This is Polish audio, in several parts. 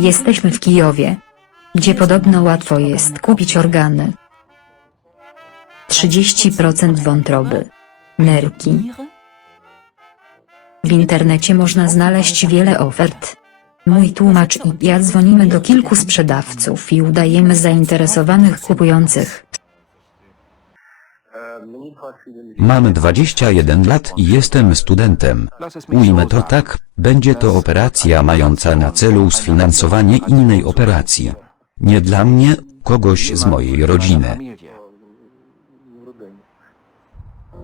Jesteśmy w Kijowie, gdzie podobno łatwo jest kupić organy. 30% wątroby, nerki. W internecie można znaleźć wiele ofert. Mój tłumacz i ja dzwonimy do kilku sprzedawców i udajemy zainteresowanych kupujących. Mam 21 lat i jestem studentem. Ujmę to tak, będzie to operacja mająca na celu sfinansowanie innej operacji. Nie dla mnie, kogoś z mojej rodziny.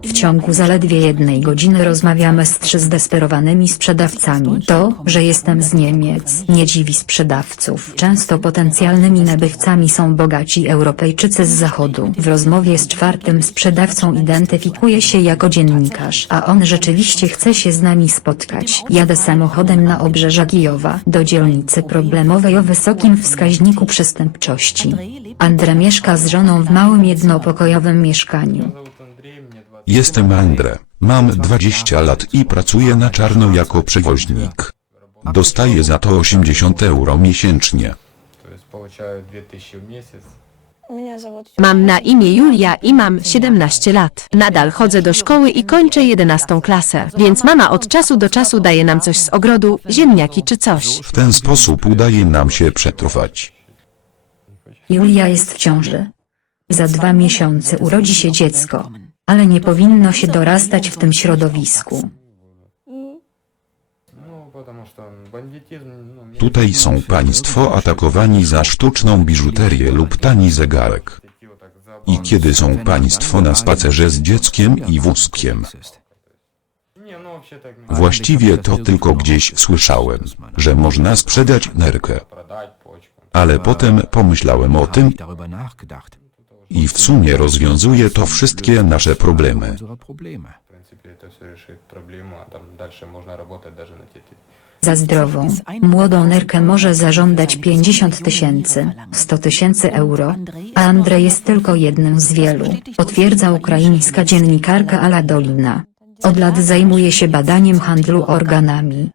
W ciągu zaledwie jednej godziny rozmawiamy z zdesperowanymi sprzedawcami. To, że jestem z Niemiec, nie dziwi sprzedawców. Często potencjalnymi nabywcami są bogaci Europejczycy z zachodu. W rozmowie z czwartym sprzedawcą identyfikuje się jako dziennikarz, a on rzeczywiście chce się z nami spotkać. Jadę samochodem na obrzeża Kijowa, do dzielnicy problemowej o wysokim wskaźniku przestępczości. Andre mieszka z żoną w małym jednopokojowym mieszkaniu. Jestem Andre. Mam 20 lat i pracuję na czarno jako przewoźnik. Dostaję za to 80 euro miesięcznie. Mam na imię Julia i mam 17 lat. Nadal chodzę do szkoły i kończę 11 klasę, więc mama od czasu do czasu daje nam coś z ogrodu, ziemniaki czy coś. W ten sposób udaje nam się przetrwać. Julia jest w ciąży. Za dwa miesiące urodzi się dziecko ale nie powinno się dorastać w tym środowisku. Tutaj są państwo atakowani za sztuczną biżuterię lub tani zegarek. I kiedy są państwo na spacerze z dzieckiem i wózkiem. Właściwie to tylko gdzieś słyszałem, że można sprzedać nerkę. Ale potem pomyślałem o tym i w sumie rozwiązuje to wszystkie nasze problemy. Za zdrową, młodą nerkę może zażądać 50 tysięcy, 100 tysięcy euro, a Andrzej jest tylko jednym z wielu, potwierdza ukraińska dziennikarka Ala Dolina. Od lat zajmuje się badaniem handlu organami.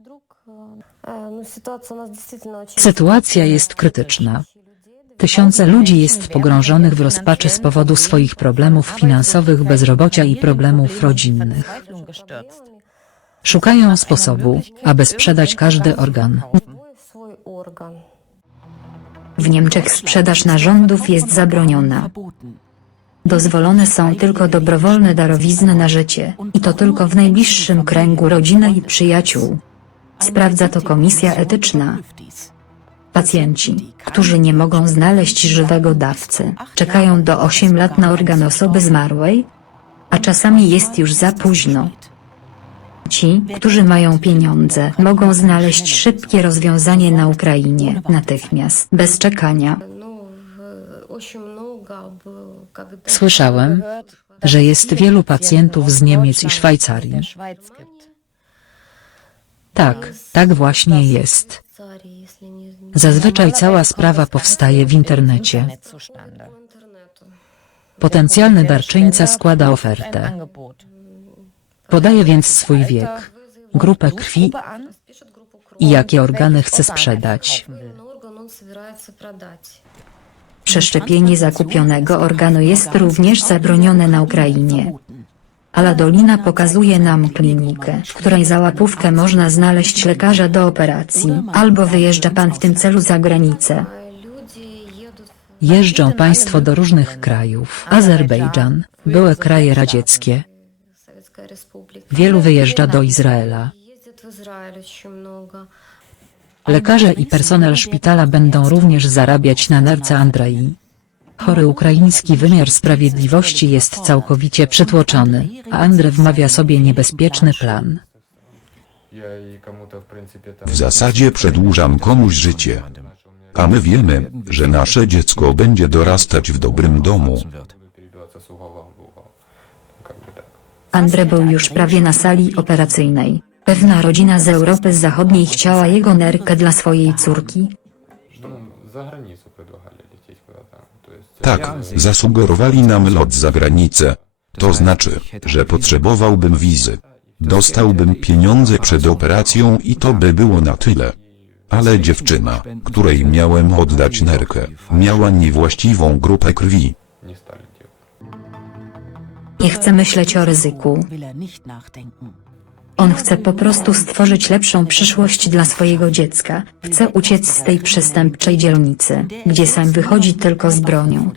Sytuacja jest krytyczna. Tysiące ludzi jest pogrążonych w rozpaczy z powodu swoich problemów finansowych, bezrobocia i problemów rodzinnych. Szukają sposobu, aby sprzedać każdy organ. W Niemczech sprzedaż narządów jest zabroniona. Dozwolone są tylko dobrowolne darowizny na życie, i to tylko w najbliższym kręgu rodziny i przyjaciół. Sprawdza to komisja etyczna. Pacjenci, którzy nie mogą znaleźć żywego dawcy, czekają do 8 lat na organ osoby zmarłej, a czasami jest już za późno. Ci, którzy mają pieniądze, mogą znaleźć szybkie rozwiązanie na Ukrainie natychmiast, bez czekania. Słyszałem, że jest wielu pacjentów z Niemiec i Szwajcarii. Tak, tak właśnie jest. Zazwyczaj cała sprawa powstaje w internecie. Potencjalny darczyńca składa ofertę. Podaje więc swój wiek, grupę krwi i jakie organy chce sprzedać. Przeszczepienie zakupionego organu jest również zabronione na Ukrainie. Ala Dolina pokazuje nam klinikę, w której za łapówkę można znaleźć lekarza do operacji, albo wyjeżdża pan w tym celu za granicę. Jeżdżą państwo do różnych krajów. Azerbejdżan, były kraje radzieckie. Wielu wyjeżdża do Izraela. Lekarze i personel szpitala będą również zarabiać na nerce Andrei. Chory ukraiński wymiar sprawiedliwości jest całkowicie przetłoczony, a Andrzej wmawia sobie niebezpieczny plan. W zasadzie przedłużam komuś życie. A my wiemy, że nasze dziecko będzie dorastać w dobrym domu. Andre był już prawie na sali operacyjnej. Pewna rodzina z Europy Zachodniej chciała jego nerkę dla swojej córki, Ну, за границу предлагали лететь куда-то. То есть... Tak, zasugerowali nam lot za granicę. To znaczy, że potrzebowałbym wizy. Dostałbym pieniądze przed operacją i to by było na tyle. Ale dziewczyna, której miałem oddać nerkę, miała niewłaściwą grupę krwi. Не стали делать. Nie chce myśleć o ryzyku. On chce po prostu stworzyć lepszą przyszłość dla swojego dziecka. Chce uciec z tej przestępczej dzielnicy, gdzie sam wychodzi tylko z bronią.